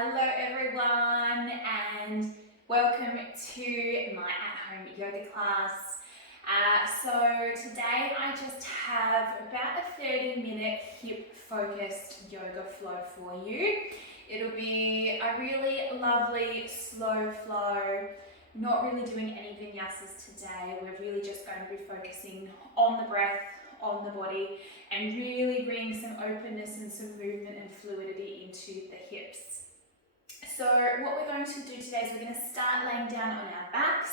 Hello everyone and welcome to my at-home yoga class. So today I just have about a 30-minute hip focused yoga flow for you. It'll be a really lovely slow flow, not really doing any vinyasas today. We're really just going to be focusing on the breath, on the body, and really bring some openness and some movement and fluidity into the hips. So what we're going to do today is we're going to start laying down on our backs.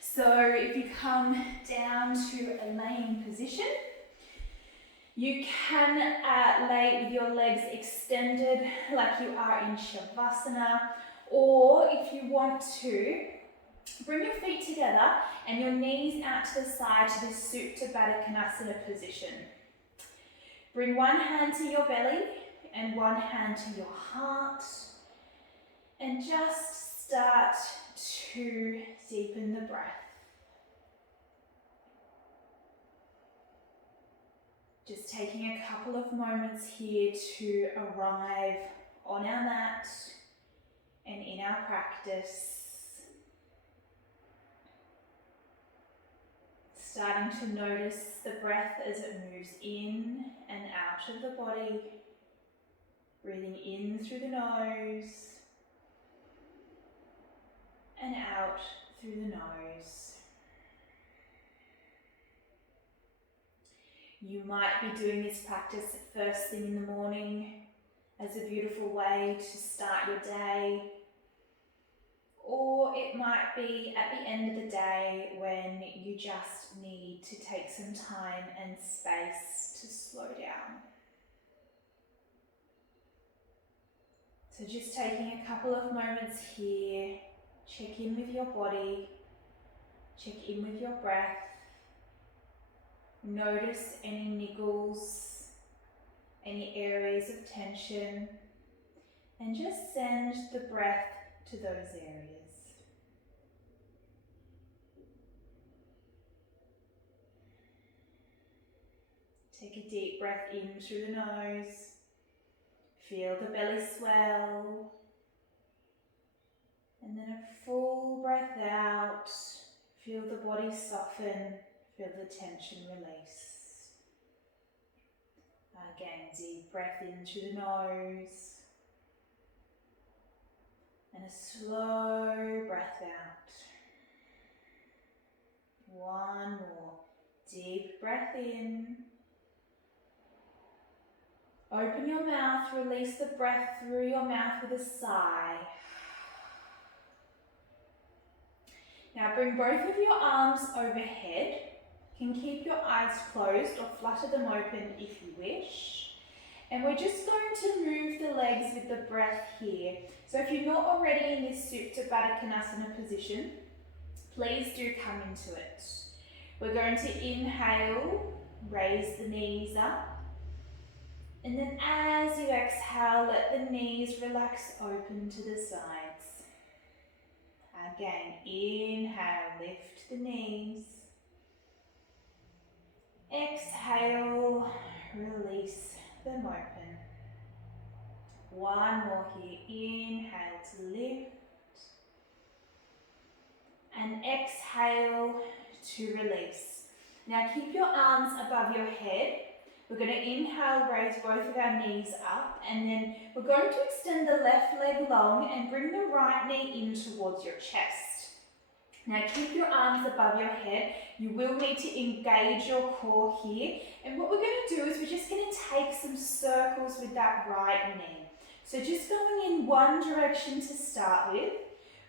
So if you come down to a laying position, you can lay with your legs extended like you are in Shavasana, or if you want to, bring your feet together and your knees out to the side to this Supta Baddha Konasana position. Bring one hand to your belly and one hand to your heart. And just start to deepen the breath. Just taking a couple of moments here to arrive on our mat and in our practice. Starting to notice the breath as it moves in and out of the body. Breathing in through the nose and out through the nose. You might be doing this practice first thing in the morning as a beautiful way to start your day, or it might be at the end of the day when you just need to take some time and space to slow down. So just taking a couple of moments here. Check in with your body, check in with your breath. Notice any niggles, any areas of tension, and just send the breath to those areas. Take a deep breath in through the nose. Feel the belly swell. And then a full breath out, feel the body soften, feel the tension release. Again, deep breath in through the nose. And a slow breath out. One more. Deep breath in. Open your mouth, release the breath through your mouth with a sigh. Now bring both of your arms overhead. You can keep your eyes closed or flutter them open if you wish. And we're just going to move the legs with the breath here. So if you're not already in this Supta Baddha Konasana position, please do come into it. We're going to inhale, raise the knees up. And then as you exhale, let the knees relax open to the sides. Again, inhale, lift the knees. Exhale, release them open. One more here, inhale to lift. And exhale to release. Now keep your arms above your head. We're going to inhale, raise both of our knees up, and then we're going to extend the left leg long and bring the right knee in towards your chest. Now keep your arms above your head. You will need to engage your core here, and what we're going to do is we're just going to take some circles with that right knee. So just going in one direction to start with,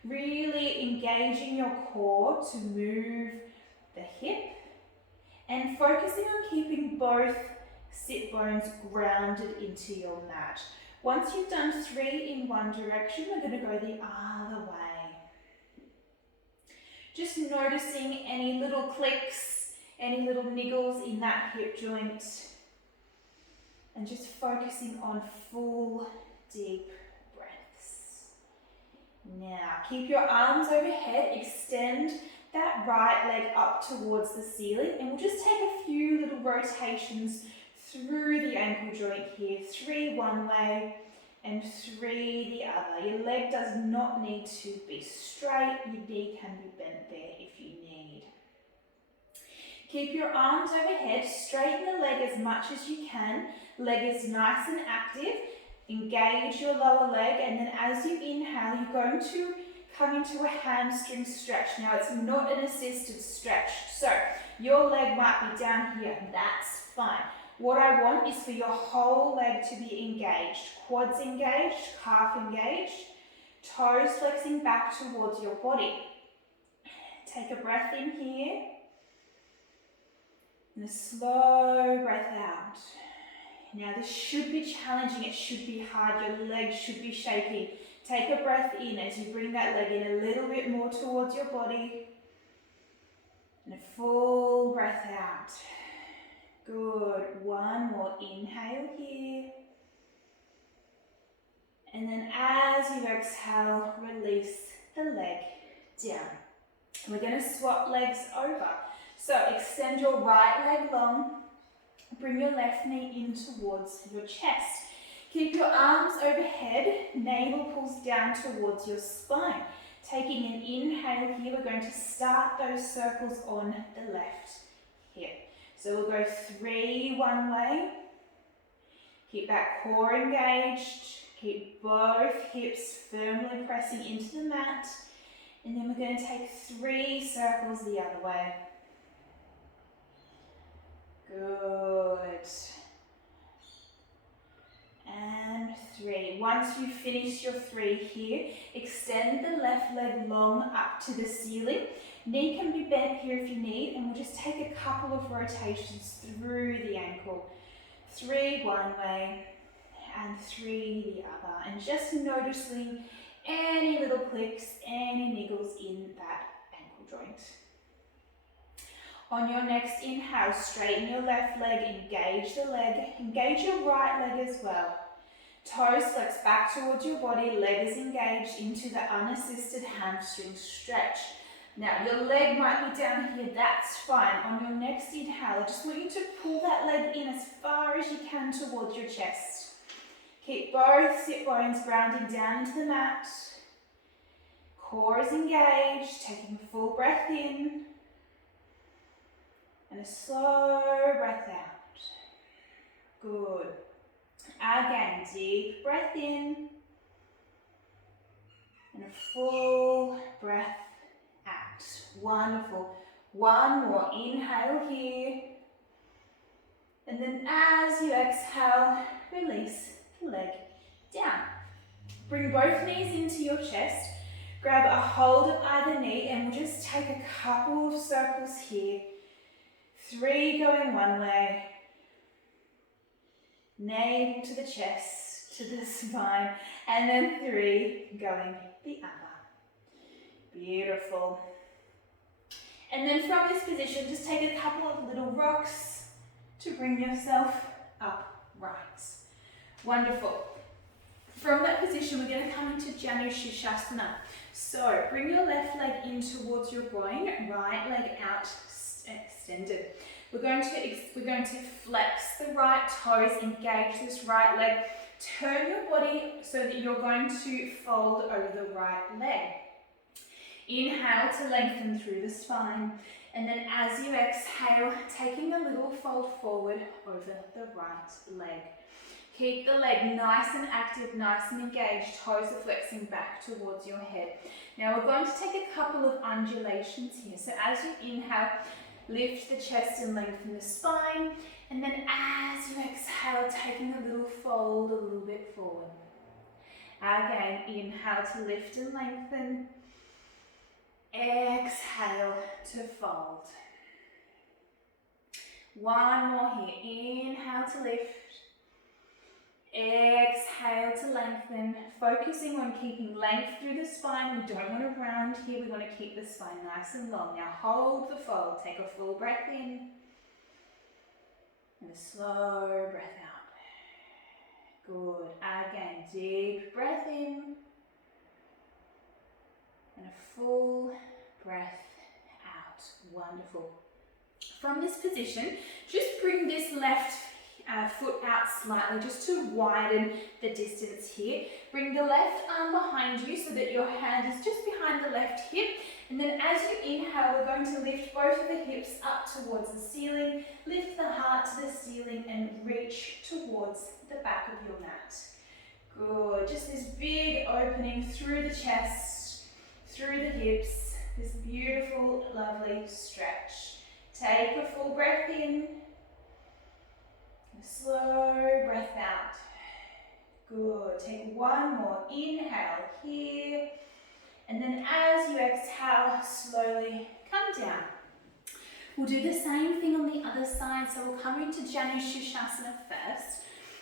really engaging your core to move the hip, and focusing on keeping both sit bones grounded into your mat. Once you've done 3 in one direction, we're going to go the other way. Just noticing any little clicks, any little niggles in that hip joint, and just focusing on full, deep breaths. Now, keep your arms overhead, extend that right leg up towards the ceiling, and we'll just take a few little rotations through the ankle joint here. 3 one way and 3 the other. Your leg does not need to be straight. Your knee can be bent there if you need. Keep your arms overhead. Straighten the leg as much as you can. Leg is nice and active. Engage your lower leg, and then as you inhale, you're going to come into a hamstring stretch. Now, it's not an assisted stretch, so your leg might be down here. That's fine. What I want is for your whole leg to be engaged. Quads engaged, calf engaged, toes flexing back towards your body. Take a breath in here, and a slow breath out. Now this should be challenging, it should be hard, your legs should be shaking. Take a breath in as you bring that leg in a little bit more towards your body. And a full breath out. Good, one more inhale here. And then as you exhale, release the leg down. We're going to swap legs over. So extend your right leg long. Bring your left knee in towards your chest. Keep your arms overhead, navel pulls down towards your spine. Taking an inhale here, we're going to start those circles on the left hip. So we'll go 3 one way. Keep that core engaged. Keep both hips firmly pressing into the mat. And then we're going to take 3 circles the other way. Good. And 3. Once you've finished your 3 here, extend the left leg long up to the ceiling. Knee can be bent here if you need, and we'll just take a couple of rotations through the ankle. 3 one way, and 3 the other. And just noticing any little clicks, any niggles in that ankle joint. On your next inhale, straighten your left leg, engage the leg, engage your right leg as well. Toes flex back towards your body, leg is engaged into the unassisted hamstring stretch. Now your leg might be down here, that's fine. On your next inhale, I just want you to pull that leg in as far as you can towards your chest. Keep both sit bones grounding down into the mat. Core is engaged, taking a full breath in. And a slow breath out. Good. Again, deep breath in. And a full breath out. Wonderful. One more inhale here. And then as you exhale, release the leg down. Bring both knees into your chest. Grab a hold of either knee, and we'll just take a couple of circles here. 3 going one way, navel to the chest, to the spine, and then 3 going the other. Beautiful. And then from this position, just take a couple of little rocks to bring yourself upright. Wonderful. From that position, we're going to come into Janu Shirshasana. So bring your left leg in towards your groin, right leg out, extended. We're going to flex the right toes, engage this right leg, turn your body so that you're going to fold over the right leg. Inhale to lengthen through the spine, and then as you exhale, taking a little fold forward over the right leg. Keep the leg nice and active, nice and engaged, toes are flexing back towards your head. Now we're going to take a couple of undulations here. So as you inhale, lift the chest and lengthen the spine, and then as you exhale, taking a little fold a little bit forward. Again, inhale to lift and lengthen. Exhale to fold. One more here. Inhale to lift. Exhale to lengthen, focusing on keeping length through the spine. We don't want to round here, we want to keep the spine nice and long. Now hold the fold, take a full breath in, and a slow breath out. Good, again, deep breath in, and a full breath out. Wonderful. From this position, just bring this left foot out slightly just to widen the distance here. Bring the left arm behind you so that your hand is just behind the left hip. And then as you inhale, we're going to lift both of the hips up towards the ceiling, lift the heart to the ceiling and reach towards the back of your mat. Good, just this big opening through the chest, through the hips, this beautiful, lovely stretch. Take a full breath in, a slow breath out. Good, take one more inhale here. And then as you exhale, slowly come down. We'll do the same thing on the other side. So we'll come into Janu Shushasana first.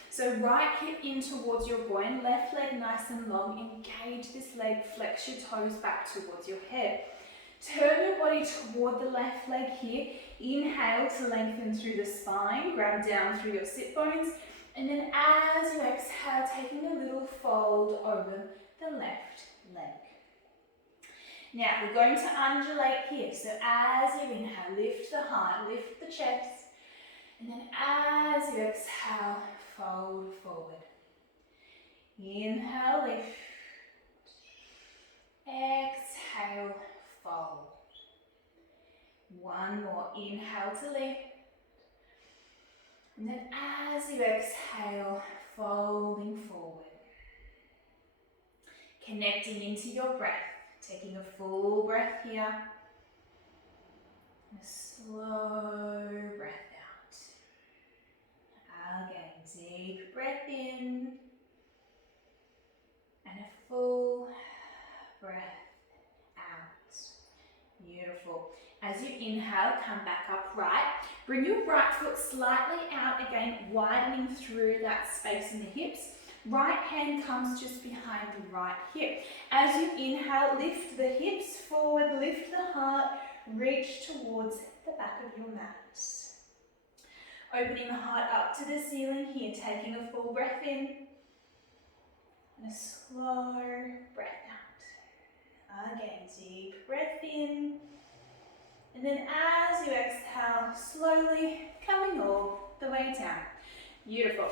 So right hip in towards your groin, left leg nice and long. Engage this leg, flex your toes back towards your head. Turn your body toward the left leg here. Inhale to lengthen through the spine, ground down through your sit bones. And then as you exhale, taking a little fold over the left leg. Now we're going to undulate here. So as you inhale, lift the heart, lift the chest. And then as you exhale, fold forward. Inhale, lift. Exhale, fold. One more, inhale to lift. And then as you exhale, folding forward. Connecting into your breath. Taking a full breath here. And a slow breath out. Again, deep breath in. And a full breath out. Beautiful. As you inhale, come back upright. Bring your right foot slightly out again, widening through that space in the hips. Right hand comes just behind the right hip. As you inhale, lift the hips forward, lift the heart, reach towards the back of your mat. Opening the heart up to the ceiling here, taking a full breath in and a slow breath out. Again, deep breath in. And then as you exhale, slowly coming all the way down. Beautiful.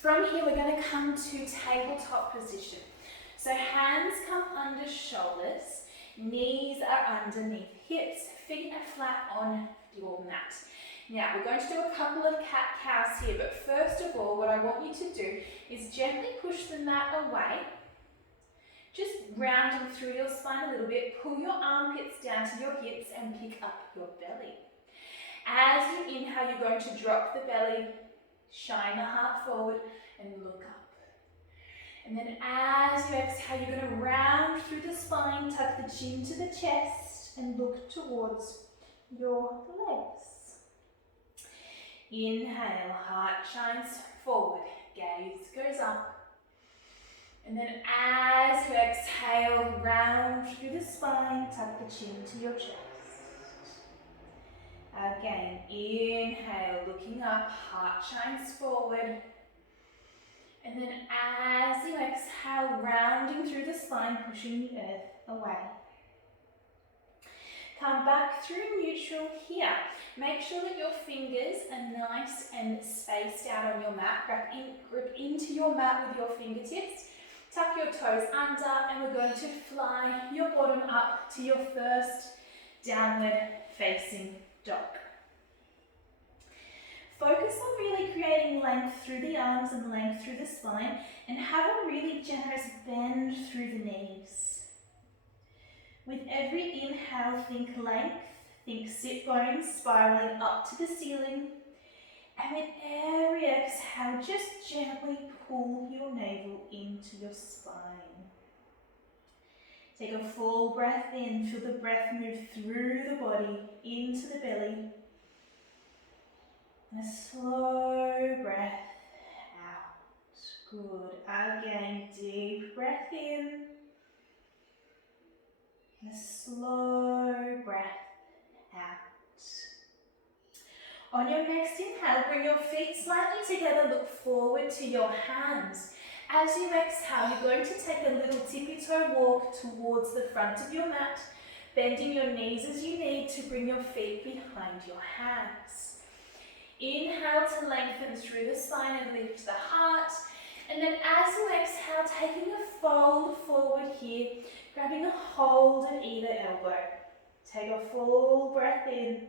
From here, we're going to come to tabletop position. So hands come under shoulders, knees are underneath hips, feet are flat on your mat. Now, we're going to do a couple of cat-cows here, but first of all, what I want you to do is gently push the mat away, just rounding through your spine a little bit, pull your armpits down to your hips and pick up your belly. As you inhale, you're going to drop the belly, shine the heart forward and look up. And then as you exhale, you're going to round through the spine, tuck the chin to the chest and look towards your legs. Inhale, heart shines forward, gaze goes up. And then as you exhale, round through the spine, tuck the chin to your chest. Again, inhale, looking up, heart shines forward. And then as you exhale, rounding through the spine, pushing the earth away. Come back through neutral here. Make sure that your fingers are nice and spaced out on your mat. Grip into your mat with your fingertips. Tuck your toes under and we're going to fly your bottom up to your first downward facing dog. Focus on really creating length through the arms and length through the spine and have a really generous bend through the knees. With every inhale, think length, think sit bones spiraling up to the ceiling. And with every exhale, just gently pull your navel into your spine. Take a full breath in, feel the breath move through the body, into the belly. And a slow breath out. Good. Again, deep breath in. And a slow breath out. On your next inhale, bring your feet slightly together, look forward to your hands. As you exhale, you're going to take a little tippy-toe walk towards the front of your mat, bending your knees as you need to bring your feet behind your hands. Inhale to lengthen through the spine and lift the heart. And then as you exhale, taking a fold forward here, grabbing a hold at either elbow. Take a full breath in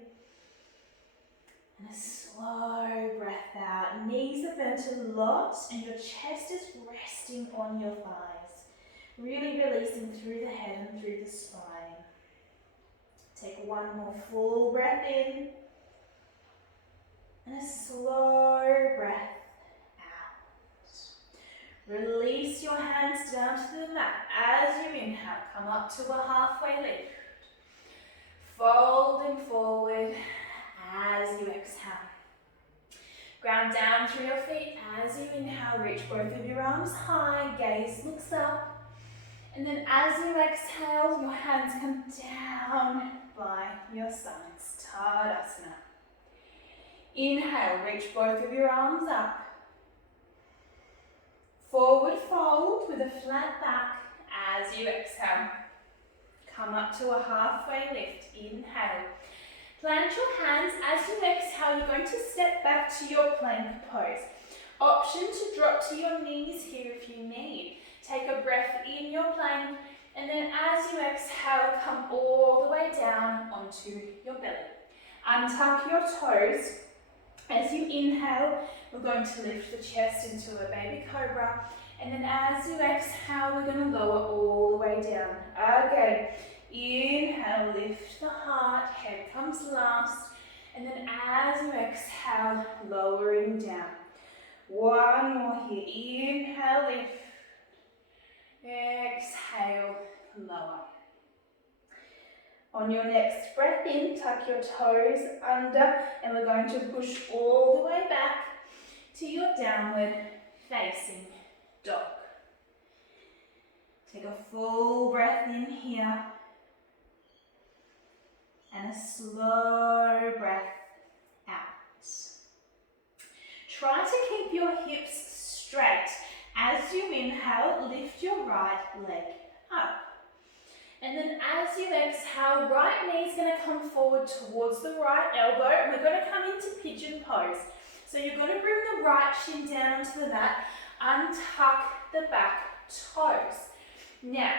and a slow breath out. Knees are bent a lot and your chest is resting on your thighs. Really releasing through the head and through the spine. Take one more full breath in and a slow breath out. Release your hands down to the mat. As you inhale, come up to a halfway lift. Folding forward as you exhale. Ground down through your feet. As you inhale, reach both of your arms high, gaze looks up. And then as you exhale, your hands come down by your sides. Tadasana. Inhale, reach both of your arms up. Forward fold with a flat back as you exhale. Come up to a halfway lift. Inhale. Plant your hands. As you exhale, you're going to step back to your plank pose. Option to drop to your knees here if you need. Take a breath in your plank, and then as you exhale, come all the way down onto your belly. Untuck your toes. As you inhale, we're going to lift the chest into a baby cobra. And then as you exhale, we're going to lower all the way down. Again, inhale, lift the heart, head comes last. And then as you exhale, lowering down. One more here. Inhale, lift. Exhale, lower. On your next breath in, tuck your toes under, and we're going to push all the way back to your downward facing dog. Take a full breath in here, and a slow breath out. Try to keep your hips straight. As you inhale, lift your right leg up. And then as you exhale, right knee is going to come forward towards the right elbow. And we're going to come into pigeon pose. So you're going to bring the right shin down onto the mat, untuck the back toes. Now,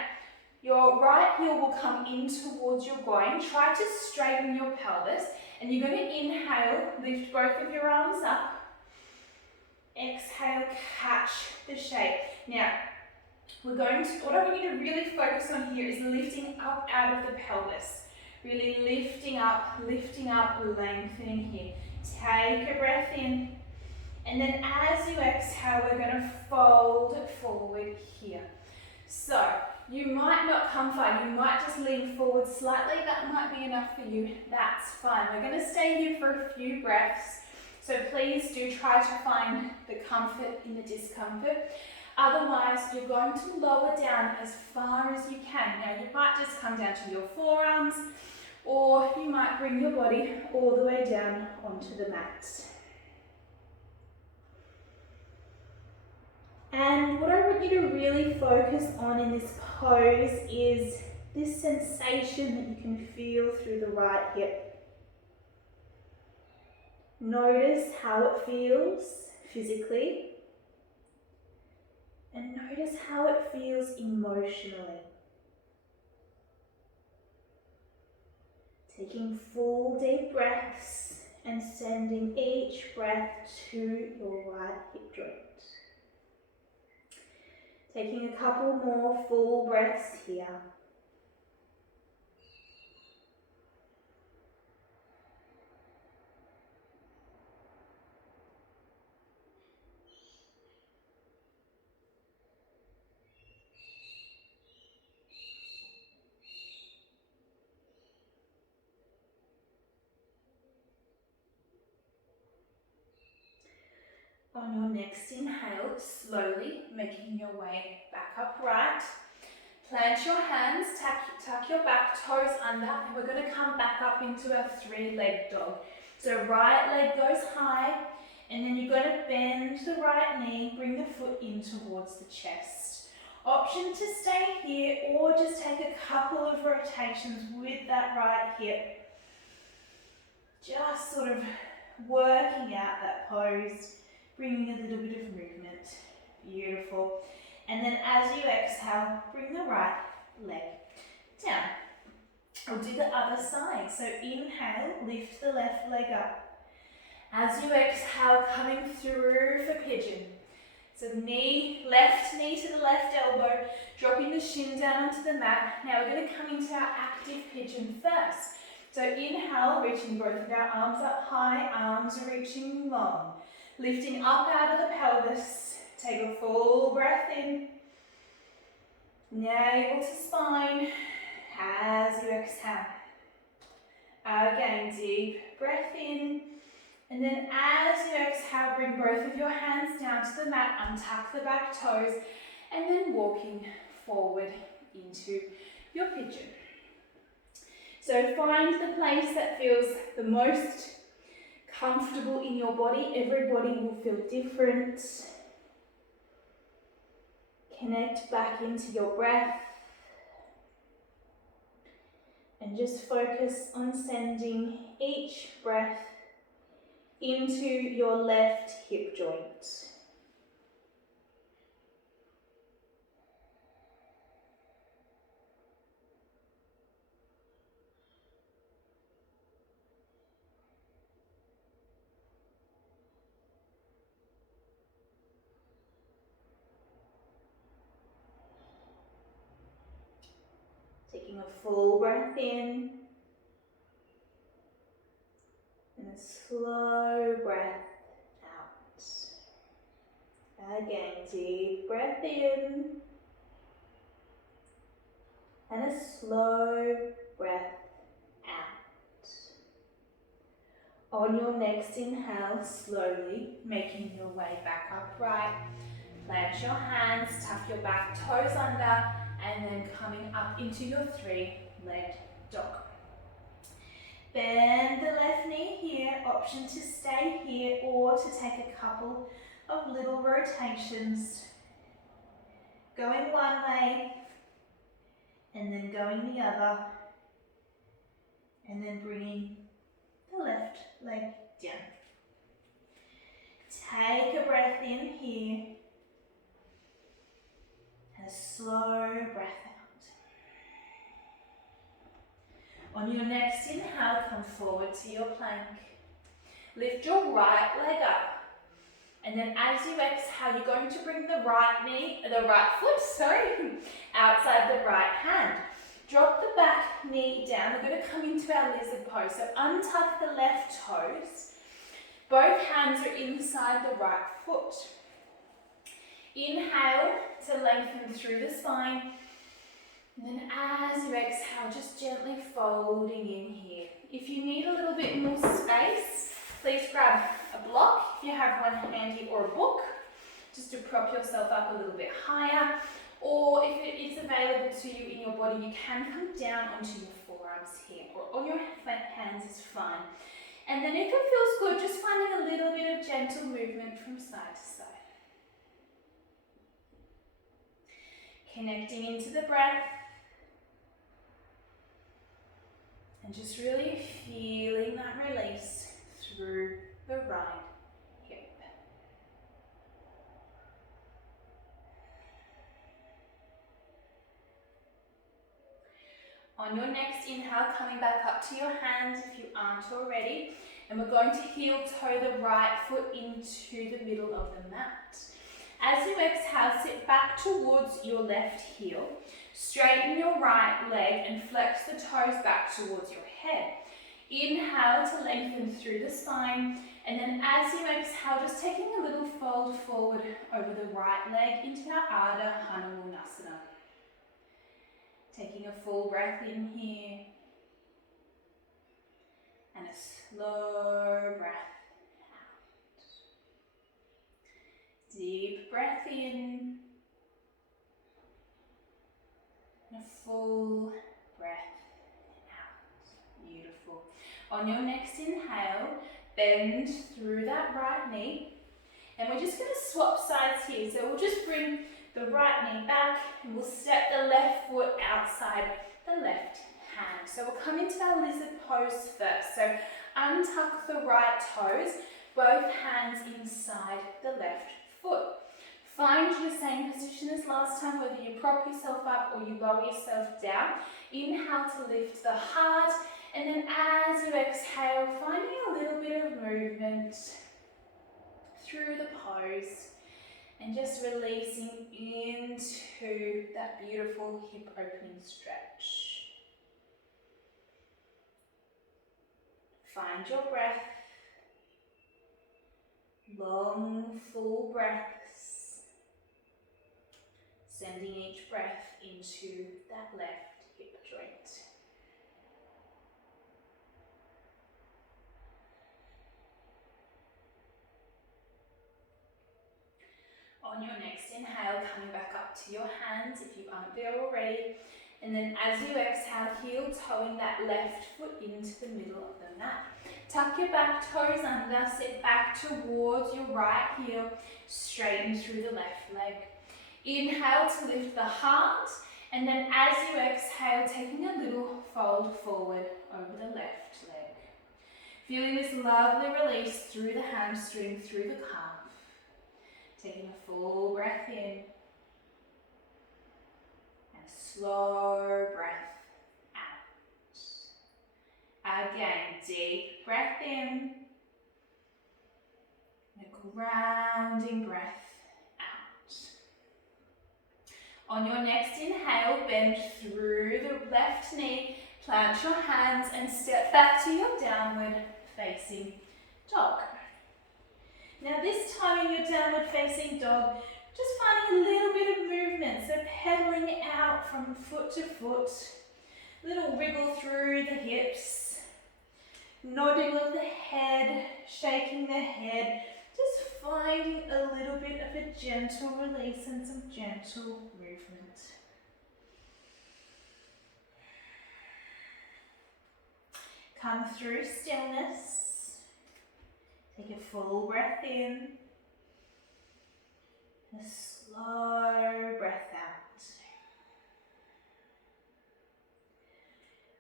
your right heel will come in towards your groin. Try to straighten your pelvis. And you're going to inhale, lift both of your arms up. Exhale, catch the shape. Now, what I want you to really focus on here is lifting up out of the pelvis. Really lifting up, lengthening here. Take a breath in. And then as you exhale, we're going to fold forward here. So, you might not come far. You might just lean forward slightly. That might be enough for you. That's fine. We're going to stay here for a few breaths. So please do try to find the comfort in the discomfort. Otherwise, you're going to lower down as far as you can. Now, you might just come down to your forearms, or you might bring your body all the way down onto the mat. And what I want you to really focus on in this pose is this sensation that you can feel through the right hip. Notice how it feels physically, and notice how it feels emotionally. Taking full deep breaths and sending each breath to your right hip joint. Taking a couple more full breaths here. On your next inhale, slowly making your way back upright. Plant your hands, tuck your back toes under, and we're going to come back up into a three-leg dog. So right leg goes high, and then you're going to bend the right knee, bring the foot in towards the chest. Option to stay here, or just take a couple of rotations with that right hip. Just sort of working out that pose, bringing a little bit of movement. Beautiful. And then as you exhale, bring the right leg down. We'll do the other side. So inhale, lift the left leg up. As you exhale, coming through for pigeon. So left knee to the left elbow, dropping the shin down onto the mat. Now we're going to come into our active pigeon first. So inhale, reaching both of our arms up high, arms reaching long. Lifting up out of the pelvis. Take a full breath in. Navel to spine as you exhale. Again, deep breath in. And then as you exhale, bring both of your hands down to the mat, untuck the back toes, and then walking forward into your pigeon. So find the place that feels the most comfortable in your body. Every body will feel different. Connect back into your breath. And just focus on sending each breath into your left hip joint. Taking a full breath in and a slow breath out. Again, deep breath in and a slow breath out. On your next inhale, slowly making your way back upright. Plant your hands, tuck your back toes under, and then coming up into your three-legged dog. Bend the left knee here, option to stay here or to take a couple of little rotations. Going one way, and then going the other, and then bringing the left leg down. Take a breath in here, and a slow breath out. On your next inhale, come forward to your plank. Lift your right leg up. And then as you exhale, you're going to bring the right foot, outside the right hand. Drop the back knee down. We're going to come into our lizard pose. So untuck the left toes. Both hands are inside the right foot. Inhale to lengthen through the spine. And then as you exhale, just gently folding in here. If you need a little bit more space, please grab a block if you have one handy or a book, just to prop yourself up a little bit higher. Or if it is available to you in your body, you can come down onto your forearms here, or on your hands is fine. And then if it feels good, just finding a little bit of gentle movement from side to side. Connecting into the breath. And just really feeling that release through the right hip. On your next inhale, coming back up to your hands if you aren't already, and we're going to heel toe the right foot into the middle of the mat. As you exhale, sit back towards your left heel, straighten your right leg and flex the toes back towards your head. Inhale to lengthen through the spine, and then as you exhale, just taking a little fold forward over the right leg into our Ardha Hanumonasana. Taking a full breath in here, and a slow breath out. Deep breath in, and a full breath out. Beautiful. On your next inhale, bend through that right knee, and we're just going to swap sides here. So we'll just bring the right knee back, and we'll step the left foot outside the left hand. So we'll come into our lizard pose first. So Untuck the right toes, both hands inside the left foot. Find your same position as last time, whether you prop yourself up or you lower yourself down. Inhale to lift the heart, and then as you exhale, finding a little bit of movement through the pose and just releasing into that beautiful hip opening stretch. Find your breath, long full breaths, sending each breath into that left hip joint. On your next inhale, coming back up to your hands if you aren't there already. And then as you exhale, heel toeing that left foot into the middle of the mat. Tuck your back toes under, sit back towards your right heel, straighten through the left leg. Inhale to lift the heart, and then as you exhale, taking a little fold forward over the left leg. Feeling this lovely release through the hamstring, through the calf. Taking a full breath in and a slow breath out. Again, deep breath in and a grounding breath out. On your next inhale, bend through the left knee, plant your hands and step back to your downward facing dog. Now this time in your downward facing dog, just finding a little bit of movement, so pedaling out from foot to foot, little wriggle through the hips, nodding of the head, shaking the head, just finding a little bit of a gentle release and some gentle movement. Come through stillness. Take a full breath in, a slow breath out.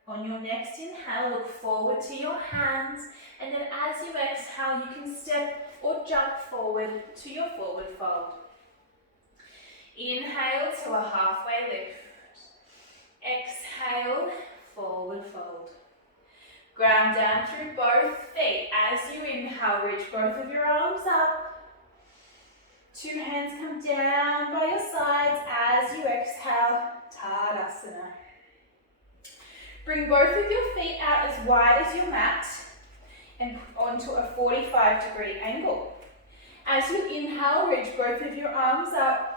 On your next inhale, look forward to your hands, and then as you exhale, you can step or jump forward to your forward fold. Inhale to a halfway lift. Exhale, forward fold. Ground down through both feet. As you inhale, reach both of your arms up. Two hands come down by your sides. As you exhale, Tadasana. Bring both of your feet out as wide as your mat and onto a 45-degree angle. As you inhale, reach both of your arms up.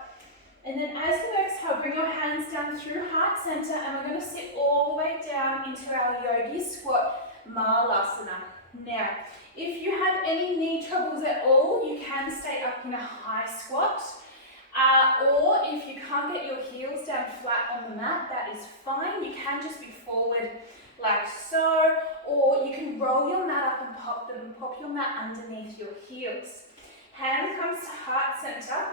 And then as you exhale, bring your hands down through heart center, and we're going to sit all the way down into our yogi squat, Malasana. Now, if you have any knee troubles at all, you can stay up in a high squat. Or if you can't get your heels down flat on the mat, that is fine. You can just be forward like so, or you can roll your mat up and pop your mat underneath your heels. Hand comes to heart center,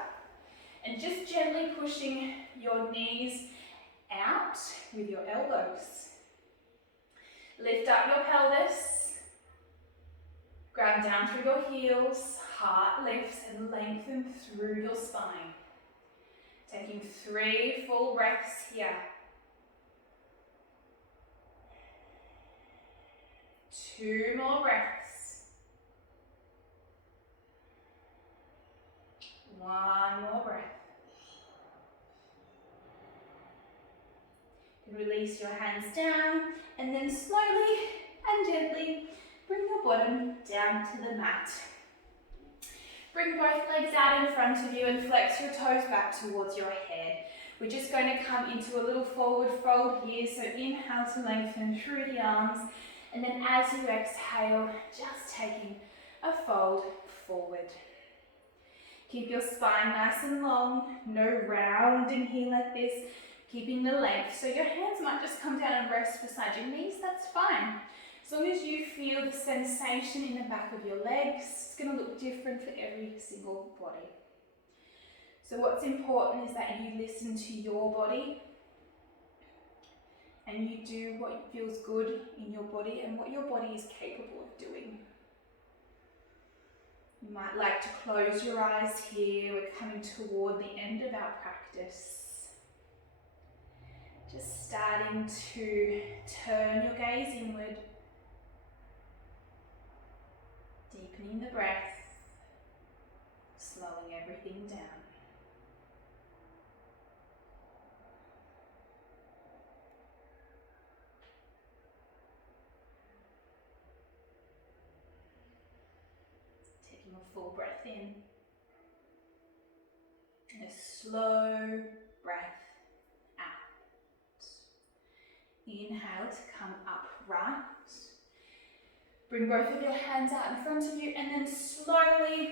and just gently pushing your knees out with your elbows. Lift up your pelvis, ground down through your heels, heart lifts and lengthen through your spine. Taking 3 full breaths here. 2 more breaths. 1 more breath. Release your hands down, and then slowly and gently bring your bottom down to the mat. Bring both legs out in front of you and flex your toes back towards your head. We're just going to come into a little forward fold here, so inhale to lengthen through the arms, and then as you exhale, just taking a fold forward. Keep your spine nice and long, no rounding here like this. Keeping the length, so your hands might just come down and rest beside your knees, that's fine. As long as you feel the sensation in the back of your legs, it's going to look different for every single body. So what's important is that you listen to your body and you do what feels good in your body and what your body is capable of doing. You might like to close your eyes here. We're coming toward the end of our practice. Just starting to turn your gaze inward, deepening the breath, slowing everything down. Taking a full breath in, and a slow breath out. Inhale to come upright. Bring both of your hands out in front of you, and then slowly,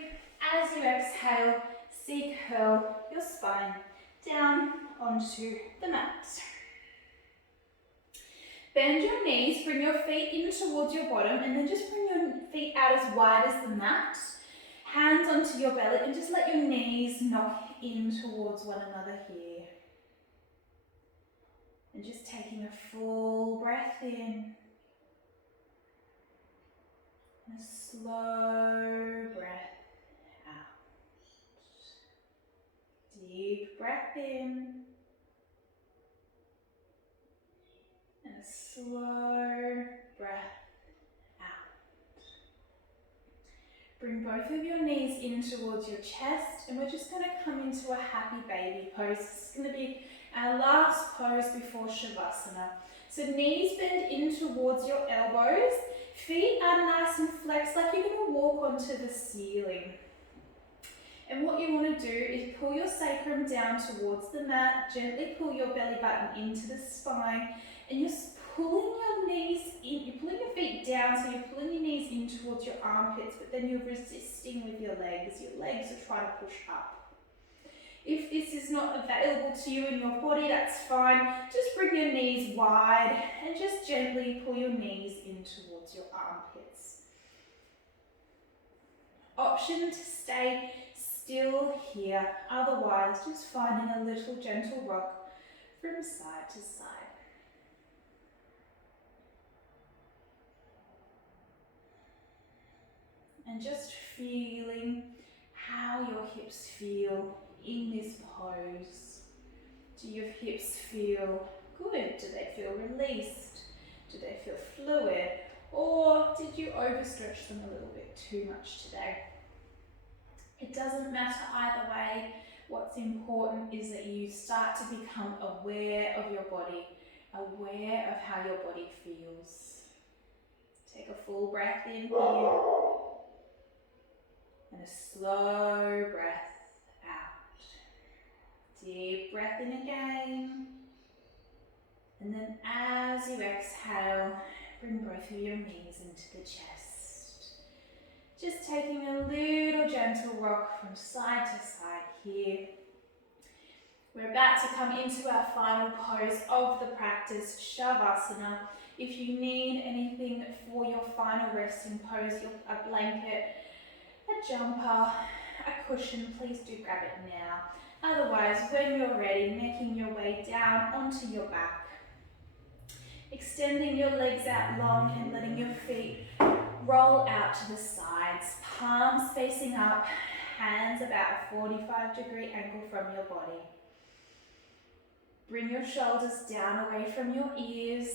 as you exhale, seek curl your spine down onto the mat. Bend your knees, bring your feet in towards your bottom, and then just bring your feet out as wide as the mat. Hands onto your belly, and just let your knees knock in towards one another here. And just taking a full breath in. And a slow breath out. Deep breath in. And a slow breath out. Bring both of your knees in towards your chest, and we're just going to come into a happy baby pose. This is going to be our last pose before Shavasana. So knees bend in towards your elbows. Feet are nice and flexed, like you're going to walk onto the ceiling. And what you want to do is pull your sacrum down towards the mat, gently pull your belly button into the spine, and you're pulling your knees in, you're pulling your feet down, so you're pulling your knees in towards your armpits, but then you're resisting with your legs. Your legs are trying to push up. If this is not available to you in your body, that's fine. Just bring your knees wide and just gently pull your knees in towards your armpits. Option to stay still here, otherwise just finding a little gentle rock from side to side. And just feeling how your hips feel in this pose. Do your hips feel good? Do they feel released? Do they feel fluid? Or did you overstretch them a little bit too much today? It doesn't matter either way. What's important is that you start to become aware of your body, aware of how your body feels. Take a full breath in here. And a slow breath out. Deep breath in again. And then as you exhale, bring both of your knees into the chest. Just taking a little gentle rock from side to side here. We're about to come into our final pose of the practice, Shavasana. If you need anything for your final resting pose, a blanket, a jumper, a cushion, please do grab it now. Otherwise, when you're ready, making your way down onto your back. Extending your legs out long and letting your feet roll out to the sides. Palms facing up, hands about a 45-degree angle from your body. Bring your shoulders down away from your ears.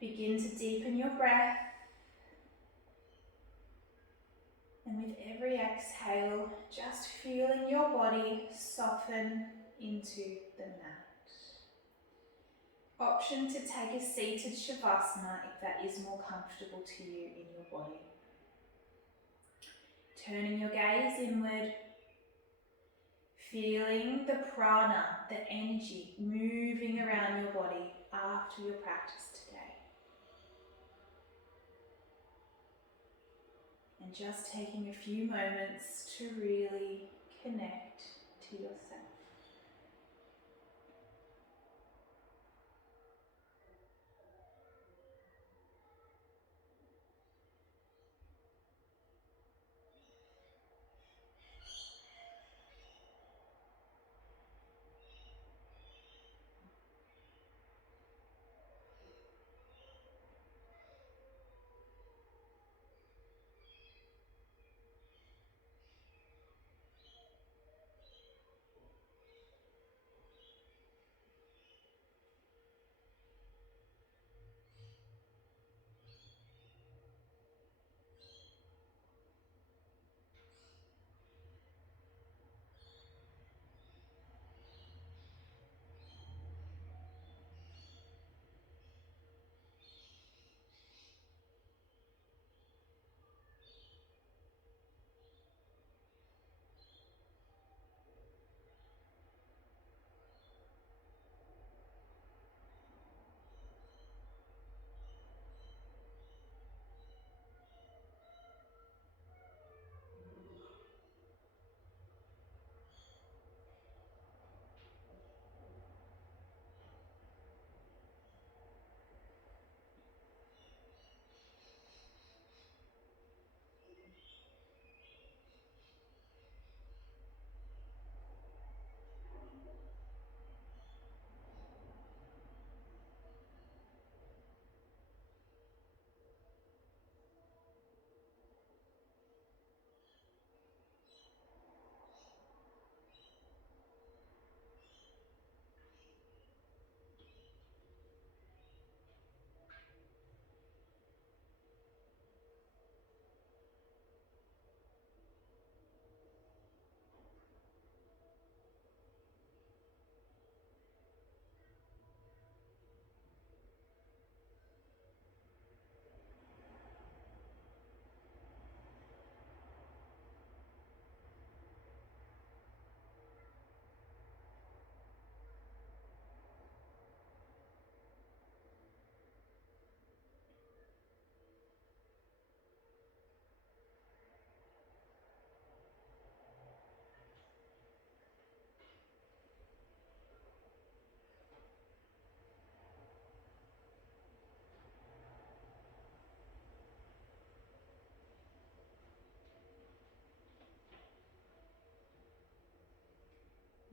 Begin to deepen your breath. And with every exhale, just feeling your body soften into the mat. Option to take a seated Shavasana if that is more comfortable to you in your body. Turning your gaze inward, feeling the prana, the energy moving around your body after your practice today. And just taking a few moments to really connect to yourself.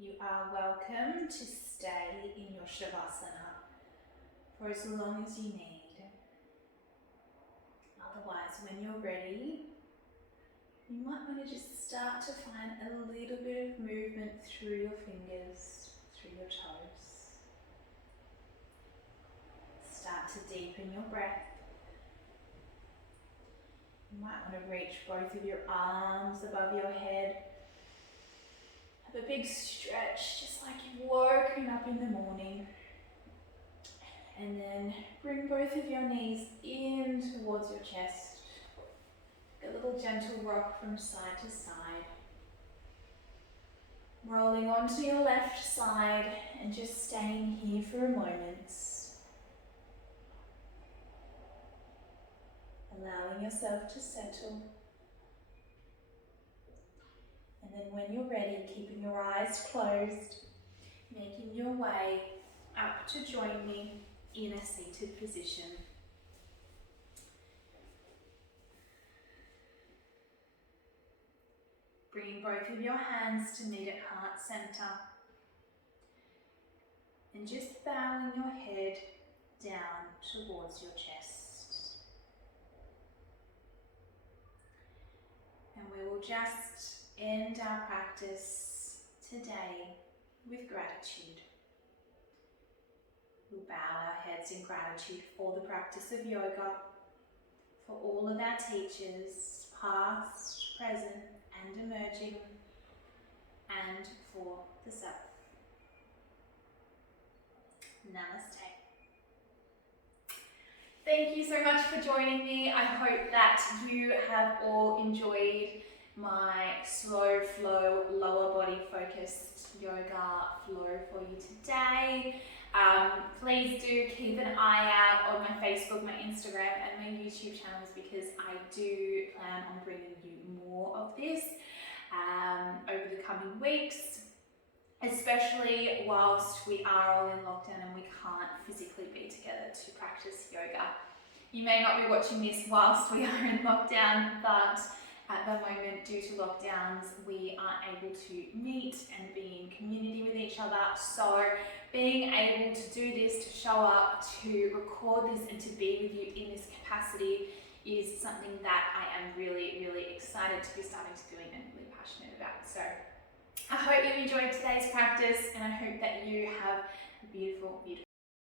You are welcome to stay in your Shavasana for as long as you need. Otherwise, when you're ready, you might want to just start to find a little bit of movement through your fingers, through your toes. Start to deepen your breath. You might want to reach both of your arms above your head. Have a big stretch, just like you've woken up in the morning. And then bring both of your knees in towards your chest. A little gentle rock from side to side. Rolling onto your left side and just staying here for a moment. Allowing yourself to settle. And then when you're ready, keeping your eyes closed, making your way up to join me in a seated position. Bringing both of your hands to meet at heart center. And just bowing your head down towards your chest. And we will just end our practice today with gratitude. We'll bow our heads in gratitude for the practice of yoga, for all of our teachers, past, present, and emerging, and for the self. Namaste. Thank you so much for joining me. I hope that you have all enjoyed my slow flow, lower body focused yoga flow for you today. Please do keep an eye out on my Facebook, my Instagram, and my YouTube channels because I do plan on bringing you more of this over the coming weeks, especially whilst we are all in lockdown and we can't physically be together to practice yoga. You may not be watching this whilst we are in lockdown, but at the moment, due to lockdowns, we aren't able to meet and be in community with each other. So being able to do this, to show up, to record this and to be with you in this capacity is something that I am really, really excited to be starting to do and really passionate about. So I hope you enjoyed today's practice and I hope that you have a beautiful, beautiful